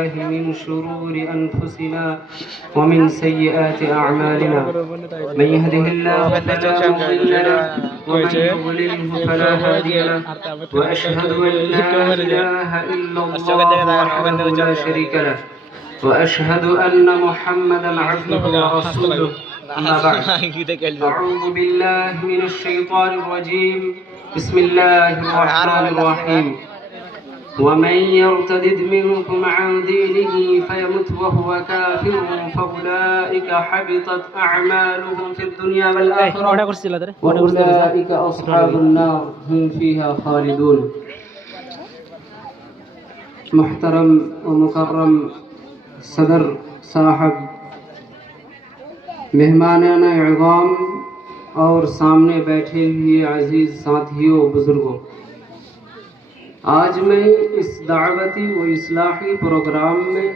بالله من شرور أنفسنا ومن سيئات أعمالنا من يهده الله فلا مضل له ومن يضلله فلا هادي له وأشهد أن لا إله إلا الله وحده لا شريك له وأشهد أن محمدا عبده ورسوله أما بعد أعوذ بالله من الشيطان الرجيم بسم الله الرحمن الرحيم ومن يرتد منكم عن دينه فيمت وهو كافر فأولئك حبطت أعمالهم في الدنيا والآخرة وأولئك أصحاب النار هم فيها خالدون. محترم و مکرم صدر صاحب، مہمانان اعظام اور سامنے بیٹھے ہوئے عزیز ساتھیوں، بزرگوں، آج میں اس دعوتی و اصلاحی پروگرام میں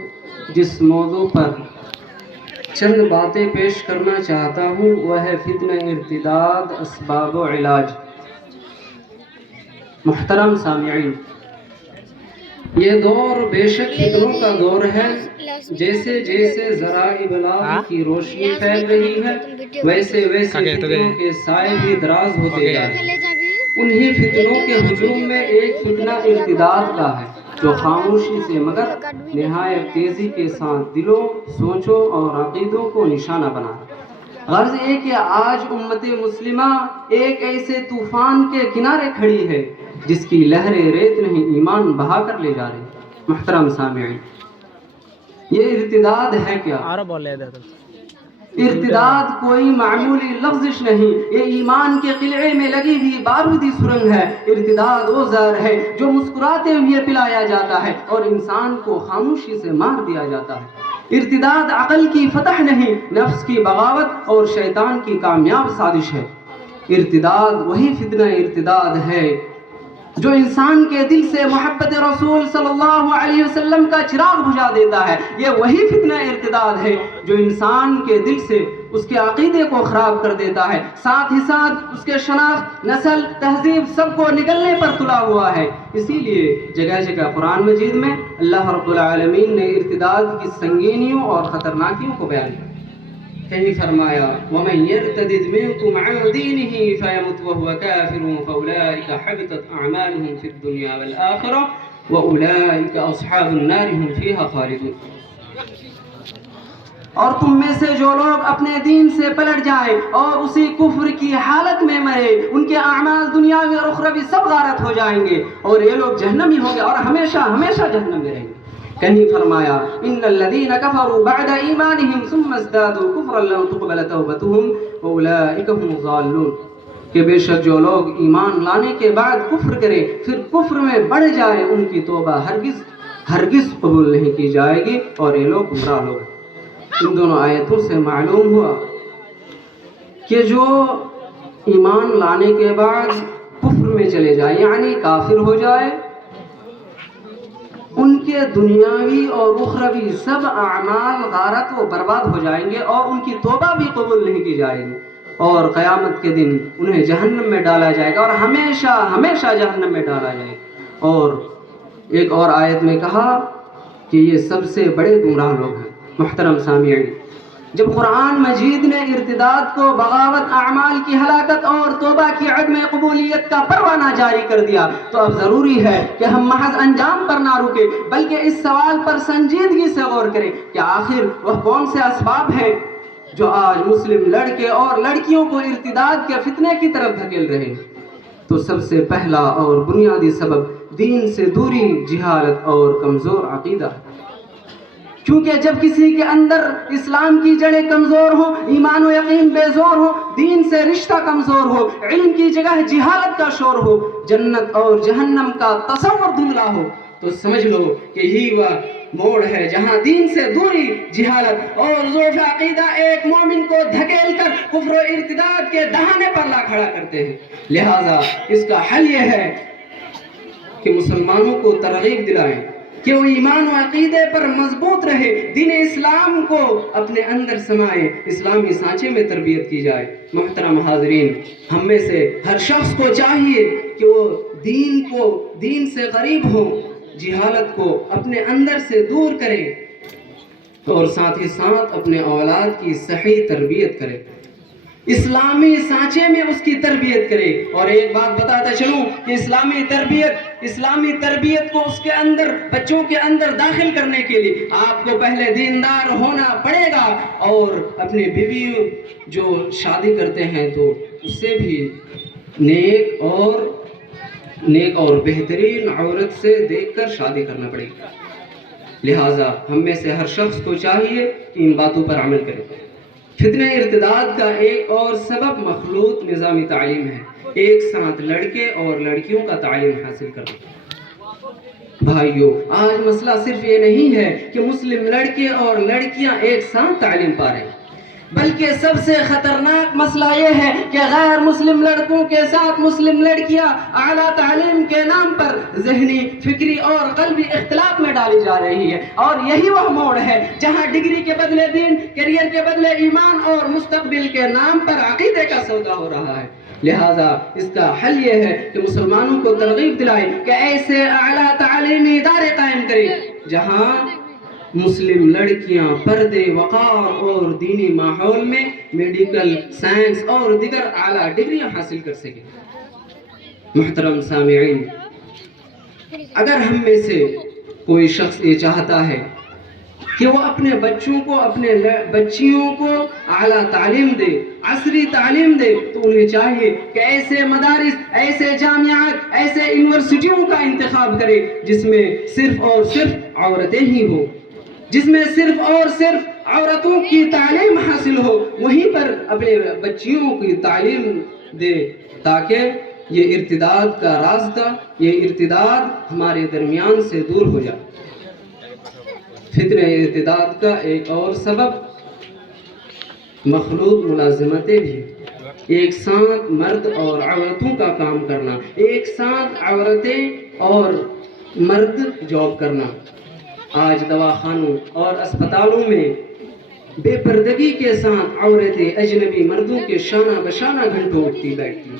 جس موضوع پر چند باتیں پیش کرنا چاہتا ہوں وہ ہے فتنہ ارتداد، اسباب و علاج. محترم سامعین، یہ دور بے شک فتنوں کا دور ہے. جیسے جیسے ذرائع ابلاغ کی روشنی پھیل رہی ہے ویسے ویسے فتنوں کے سائے بھی دراز ہوتے جا رہے ہیں. انہی فتنوں کے ہجوم میں ایک فتنہ ارتداد کا ہے جو خاموشی سے مگر نہایت تیزی کے ساتھ دلوں، سوچوں اور عقیدوں کو نشانہ بنا ہے. غرض یہ کہ آج امت مسلمہ ایک ایسے طوفان کے کنارے کھڑی ہے جس کی لہریں ریت نہیں ایمان بہا کر لے جا رہی. محترم سامعین، یہ ارتداد ہے کیا؟ ارتداد کوئی معمولی لفظش نہیں، یہ ایمان کے قلعے میں لگی ہوئی بارودی سرنگ ہے. ارتداد وہ زہر ہے جو مسکراتے ہوئے پلایا جاتا ہے اور انسان کو خاموشی سے مار دیا جاتا ہے. ارتداد عقل کی فتح نہیں، نفس کی بغاوت اور شیطان کی کامیاب سازش ہے. ارتداد وہی فتنہ ارتداد ہے جو انسان کے دل سے محبت رسول صلی اللہ علیہ وسلم کا چراغ بجھا دیتا ہے. یہ وہی فتنہ ارتداد ہے جو انسان کے دل سے اس کے عقیدے کو خراب کر دیتا ہے، ساتھ ہی ساتھ اس کے شناخت، نسل، تہذیب سب کو نگلنے پر تلا ہوا ہے. اسی لیے جگہ جگہ قرآن مجید میں اللہ رب العالمین نے ارتداد کی سنگینیوں اور خطرناکیوں کو بیان کیا. کہیں فرمایا وَمَن يَرْتَدِدْ مِنْكُمْ عَنْ دِينِهِ فَيَمُتْ وَهُوَ كَافِرٌ فَأُولَئِكَ حَبِطَتْ أَعْمَالُهُمْ فِي الدُّنْيَا وَالْآخِرَةِ وَأُولَئِكَ أَصْحَابُ النَّارِ هُمْ فِيهَا خَالِدُونَ. اور تم میں سے جو لوگ اپنے دین سے پلٹ جائیں اور اسی کفر کی حالت میں مرے، ان کے اعمال دنیاوی اور اخروی سب غارت ہو جائیں گے اور یہ لوگ جہنمی ہوں گے اور ہمیشہ ہمیشہ جہنم میں رہیں گے. کہیں فرمایا ان الذين كفروا بعد ایمانهم ثم ازدادوا كفرا لن تقبل توبتهم واولئك هم الضالون، کہ بے شک جو لوگ ایمان لانے کے بعد کفر کرے پھر کفر میں بڑھ جائے ان کی توبہ ہرگز قبول نہیں کی جائے گی اور یہ لوگ گمراہ لوگ ہیں. ان دونوں آیتوں سے معلوم ہوا کہ جو ایمان لانے کے بعد کفر میں چلے جائے یعنی کافر ہو جائے، ان کے دنیاوی اور اخروی سب اعمال غارت و برباد ہو جائیں گے اور ان کی توبہ بھی قبول نہیں کی جائے گی اور قیامت کے دن انہیں جہنم میں ڈالا جائے گا اور ہمیشہ ہمیشہ جہنم میں ڈالا جائے گا. اور ایک اور آیت میں کہا کہ یہ سب سے بڑے گمراہ لوگ ہیں. محترم سامعین، جب قرآن مجید نے ارتداد کو بغاوت، اعمال کی ہلاکت اور توبہ کی عدم قبولیت کا پروانہ جاری کر دیا تو اب ضروری ہے کہ ہم محض انجام پر نہ رکیں بلکہ اس سوال پر سنجیدگی سے غور کریں کہ آخر وہ کون سے اسباب ہیں جو آج مسلم لڑکے اور لڑکیوں کو ارتداد کے فتنے کی طرف دھکیل رہے ہیں. تو سب سے پہلا اور بنیادی سبب دین سے دوری، جہالت اور کمزور عقیدہ ہے. کیونکہ جب کسی کے اندر اسلام کی جڑیں کمزور ہو، ایمان و یقین بے زور ہو، دین سے رشتہ کمزور ہو، علم کی جگہ جہالت کا شور ہو، جنت اور جہنم کا تصور دھندلا ہو، تو سمجھ لو کہ یہی وہ موڑ ہے جہاں دین سے دوری، جہالت اور ضعف عقیدہ ایک مومن کو دھکیل کر کفر و ارتداد کے دہانے پر لا کھڑا کرتے ہیں. لہذا اس کا حل یہ ہے کہ مسلمانوں کو ترغیب دلائیں کہ وہ ایمان و عقیدے پر مضبوط رہے، دین اسلام کو اپنے اندر سمائے، اسلامی سانچے میں تربیت کی جائے. محترم حاضرین، ہم میں سے ہر شخص کو چاہیے کہ وہ دین سے قریب ہو، جہالت کو اپنے اندر سے دور کرے اور ساتھ ہی ساتھ اپنے اولاد کی صحیح تربیت کرے، اسلامی سانچے میں اس کی تربیت کرے۔ اور ایک بات بتاتا چلوں کہ اسلامی تربیت کو اس کے اندر، بچوں کے اندر داخل کرنے کے لیے آپ کو پہلے دیندار ہونا پڑے گا، اور اپنی بیوی جو شادی کرتے ہیں تو اس سے بھی نیک اور بہترین عورت سے دیکھ کر شادی کرنا پڑے گی۔ لہٰذا ہم میں سے ہر شخص کو چاہیے کہ ان باتوں پر عمل کرے۔ فتنہ ارتداد کا ایک اور سبب مخلوط نظامی تعلیم ہے، ایک ساتھ لڑکے اور لڑکیوں کا تعلیم حاصل کرنا۔ بھائیو، آج مسئلہ صرف یہ نہیں ہے کہ مسلم لڑکے اور لڑکیاں ایک ساتھ تعلیم پا رہے ہیں، بلکہ سب سے خطرناک مسئلہ یہ ہے کہ غیر مسلم لڑکوں کے ساتھ مسلم لڑکیاں اعلیٰ تعلیم کے نام پر ذہنی، فکری اور قلبی اختلاف میں ڈالی جا رہی ہے، اور یہی وہ موڑ ہے جہاں ڈگری کے بدلے دین، کیریئر کے بدلے ایمان اور مستقبل کے نام پر عقیدے کا سودا ہو رہا ہے۔ لہٰذا اس کا حل یہ ہے کہ مسلمانوں کو ترغیب دلائے کہ ایسے اعلیٰ تعلیمی ادارے قائم کریں جہاں مسلم لڑکیاں پردے، وقار اور دینی ماحول میں میڈیکل، سائنس اور دیگر اعلیٰ ڈگریاں حاصل کر سکیں۔ محترم سامعین، اگر ہم میں سے کوئی شخص یہ چاہتا ہے کہ وہ اپنے بچوں کو، اپنے بچیوں کو اعلیٰ تعلیم دے، عصری تعلیم دے، تو انہیں چاہیے کہ ایسے مدارس، ایسے جامعات، ایسے یونیورسٹیوں کا انتخاب کرے جس میں صرف اور صرف عورتیں ہی ہوں، جس میں صرف اور صرف عورتوں کی تعلیم حاصل ہو، وہیں پر اپنے بچیوں کی تعلیم دے، تاکہ یہ ارتداد کا راستہ، یہ ارتداد ہمارے درمیان سے دور ہو جائے۔ فتنہ ارتداد کا ایک اور سبب مخلوط ملازمتیں بھی، ایک ساتھ مرد اور عورتوں کا کام کرنا، ایک ساتھ عورتیں اور مرد جاب کرنا۔ آج دواخانوں اور اسپتالوں میں بے پردگی کے ساتھ عورتیں اجنبی مردوں کے شانہ بشانہ گھنٹوں اٹھتی بیٹھتی۔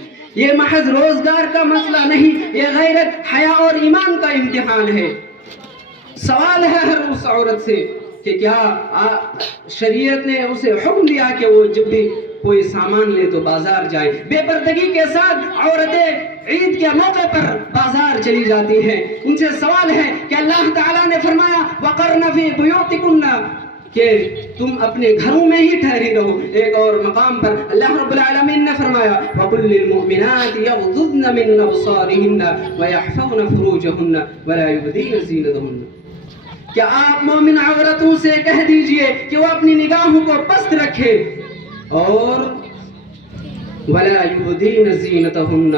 یہ محض روزگار کا مسئلہ نہیں، یہ غیرت، حیا اور ایمان کا امتحان ہے۔ سوال ہے ہر اس عورت سے کہ کیا شریعت نے اسے حکم دیا کہ وہ جب بھی کوئی سامان لے تو بازار جائے؟ بے پردگی کے ساتھ عورتیں عید کے موقع پر بازار چلی جاتی ہیں۔ ان سے سوال ہے کہ اللہ تعالیٰ نے فرمایا وَقَرْنَ فِي بُيُوتِكُنَّ، کہ تم اپنے گھروں میں ہی ٹھہری رہو۔ ایک اور مقام پر اللہ رب العالمین نے فرمایا وَقُلْ لِلْمُؤْمِنَاتِ يَغْضُضْنَ مِنْ أَبْصَارِهِنَّ وَيَحْفَظْنَ فُرُوجَهُنَّ وَلَا يُبْدِينَ زِينَتَهُنَّ، کیا آپ مومن عورتوں سے کہہ دیجئے کہ وہ اپنی نگاہوں کو پست رکھے اور وَلَا يُبْدِينَ زِينَتَهُنَّ،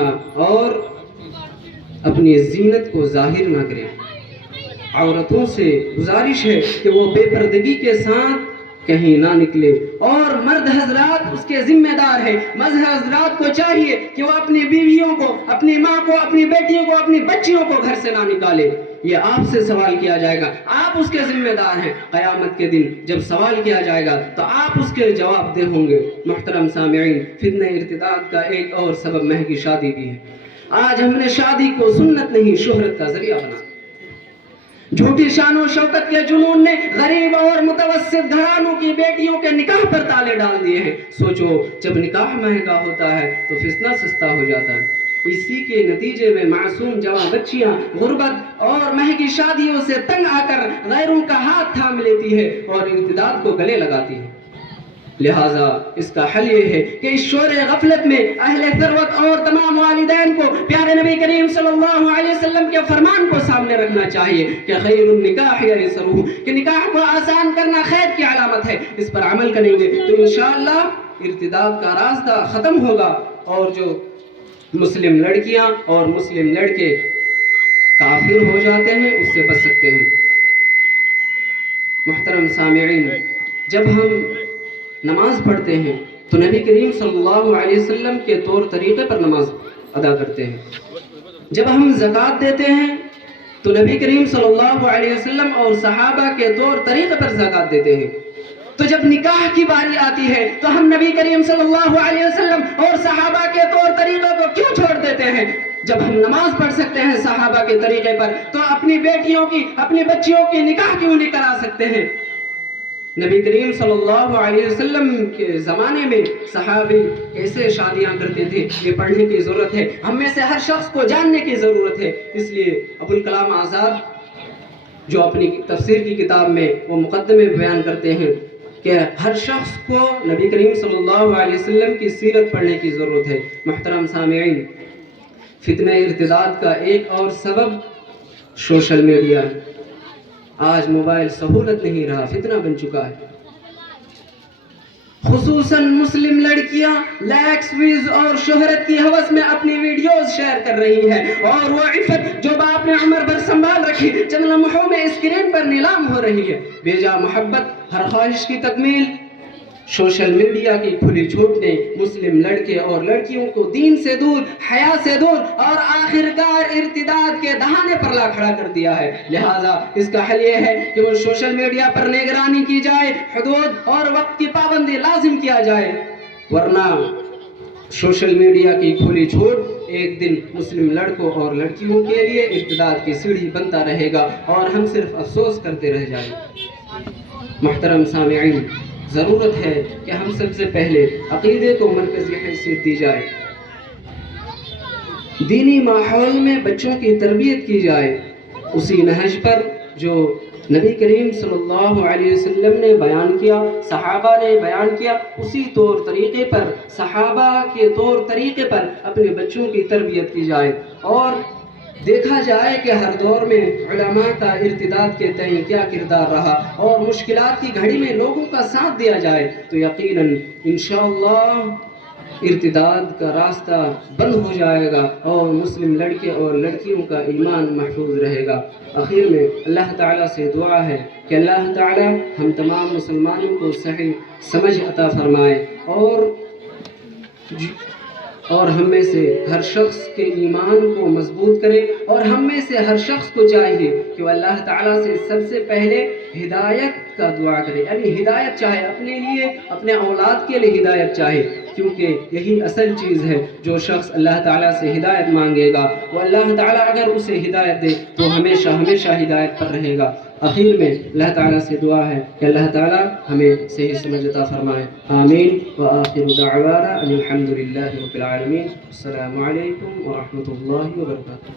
اور اپنی زینت کو ظاہر نہ کرے۔ عورتوں سے گزارش ہے کہ وہ بے پردگی کے ساتھ کہیں نہ نکلے، اور مرد حضرات اس کے ذمہ دار ہیں۔ مرد حضرات کو چاہیے کہ وہ اپنی بیویوں کو، اپنی ماں کو، اپنی بیٹیوں کو، اپنی بچیوں کو گھر سے نہ نکالے۔ یہ آپ سے سوال کیا جائے گا، آپ اس کے ذمہ دار ہیں۔ قیامت کے دن جب سوال کیا جائے گا تو آپ اس کے جواب دہ ہوں گے۔ محترم سامعین، فتنہ ارتداد کا ایک اور سبب مہنگی شادی بھی ہے۔ آج ہم نے شادی کو سنت نہیں شہرت کا ذریعہ بنا۔ جھوٹی شان و شوکت کے جنون نے غریب اور متوسط گھرانوں کی بیٹیوں کے نکاح پر تالے ڈال دیے ہیں۔ سوچو، جب نکاح مہنگا ہوتا ہے تو فتنہ سستا ہو جاتا ہے۔ اسی کے نتیجے میں معصوم جوان بچیاں غربت اور مہنگی شادیوں سے تنگ آ کر غیروں کا ہاتھ تھام لیتی ہے اور ارتداد کو گلے لگاتی ہے۔ لہٰذا اس کا حل یہ ہے کہ اس شور غفلت میں اہل ثروت اور تمام والدین کو پیارے نبی کریم صلی اللہ علیہ وسلم کے فرمان کو سامنے رکھنا چاہیے کہ خیر النکاح یسرہ، کہ نکاح کو آسان کرنا خیر کی علامت ہے۔ اس پر عمل کریں گے تو انشاءاللہ ارتداد کا راستہ ختم ہوگا، اور جو مسلم لڑکیاں اور مسلم لڑکے کافر ہو جاتے ہیں اس سے بچ سکتے ہیں۔ محترم سامعین، جب ہم نماز پڑھتے ہیں تو نبی کریم صلی اللہ علیہ وسلم کے طور طریقے پر نماز ادا کرتے ہیں۔ جب ہم زکوٰۃ دیتے ہیں تو نبی کریم صلی اللہ علیہ وسلم اور صحابہ کے طور طریقے پر زکوٰۃ دیتے ہیں۔ تو جب نکاح کی باری آتی ہے تو ہم نبی کریم صلی اللہ علیہ وسلم اور صحابہ کے طور طریقے کو کیوں چھوڑ دیتے ہیں؟ جب ہم نماز پڑھ سکتے ہیں صحابہ کے طریقے پر تو اپنی بیٹیوں کی اپنی بچیوں کی نکاح کیوں نہیں کرا سکتے ہیں؟ نبی کریم صلی اللہ علیہ وسلم کے زمانے میں صحابی کیسے شادیاں کرتے تھے یہ پڑھنے کی ضرورت ہے، ہم میں سے ہر شخص کو جاننے کی ضرورت ہے۔ اس لیے ابوالکلام آزاد جو اپنی تفسیر کی کتاب میں وہ مقدمے بیان کرتے ہیں کہ ہر شخص کو نبی کریم صلی اللہ علیہ وسلم کی سیرت پڑھنے کی ضرورت ہے۔ محترم سامعین، فتنہ ارتداد کا ایک اور سبب سوشل میڈیا ہے۔ آج موبائل سہولت نہیں رہا، فتنہ بن چکا ہے۔ خصوصاً مسلم لڑکیاں لائکس، ویوز اور شہرت کی ہوس میں اپنی ویڈیوز شیئر کر رہی ہیں، اور وہ عفت جو باپ نے عمر بھر سنبھال رکھی چند لمحوں میں اسکرین پر نیلام ہو رہی ہے۔ بے جا محبت، ہر خواہش کی تکمیل، سوشل میڈیا کی کھلی چھوٹ نے مسلم لڑکے اور لڑکیوں کو دین سے دور، حیا سے دور اور آخرکار ارتداد کے دہانے پر لا کھڑا کر دیا ہے۔ لہٰذا اس کا حل یہ ہے کہ وہ سوشل میڈیا پر نگرانی کی جائے، حدود اور وقت کی پابندی لازم کیا جائے، ورنہ سوشل میڈیا کی کھلی چھوٹ ایک دن مسلم لڑکوں اور لڑکیوں کے لیے ارتداد کی سیڑھی بنتا رہے گا اور ہم صرف افسوس کرتے رہ جائیں گے۔ محترم سامعین، ضرورت ہے کہ ہم سب سے پہلے عقیدے کو مرکزی حیثیت دی جائے، دینی ماحول میں بچوں کی تربیت کی جائے، اسی نہج پر جو نبی کریم صلی اللہ علیہ وسلم نے بیان کیا، صحابہ نے بیان کیا، اسی طور طریقے پر، صحابہ کے طور طریقے پر اپنے بچوں کی تربیت کی جائے، اور دیکھا جائے کہ ہر دور میں علماء کا ارتداد کے تئیں کیا کردار رہا، اور مشکلات کی گھڑی میں لوگوں کا ساتھ دیا جائے تو یقیناً انشاءاللہ ارتداد کا راستہ بند ہو جائے گا اور مسلم لڑکے اور لڑکیوں کا ایمان محفوظ رہے گا۔ آخر میں اللہ تعالیٰ سے دعا ہے کہ اللہ تعالیٰ ہم تمام مسلمانوں کو صحیح سمجھ عطا فرمائے، اور ہم میں سے ہر شخص کے ایمان کو مضبوط کرے، اور ہم میں سے ہر شخص کو چاہیے کہ وہ اللہ تعالیٰ سے سب سے پہلے ہدایت کا دعا کرے، یعنی ہدایت چاہے اپنے لیے، اپنے اولاد کے لیے ہدایت چاہے، کیونکہ یہی اصل چیز ہے۔ جو شخص اللہ تعالیٰ سے ہدایت مانگے گا وہ اللہ تعالیٰ اگر اسے ہدایت دے تو ہمیشہ ہمیشہ ہدایت پر رہے گا۔ آخر میں اللہ تعالیٰ سے دعا ہے کہ اللہ تعالیٰ ہمیں صحیح سمجھ عطا فرمائے، آمین۔ وآخر دعوانا ان الحمد للہ رب العالمین۔ السلام علیکم ورحمۃ اللہ وبرکاتہ۔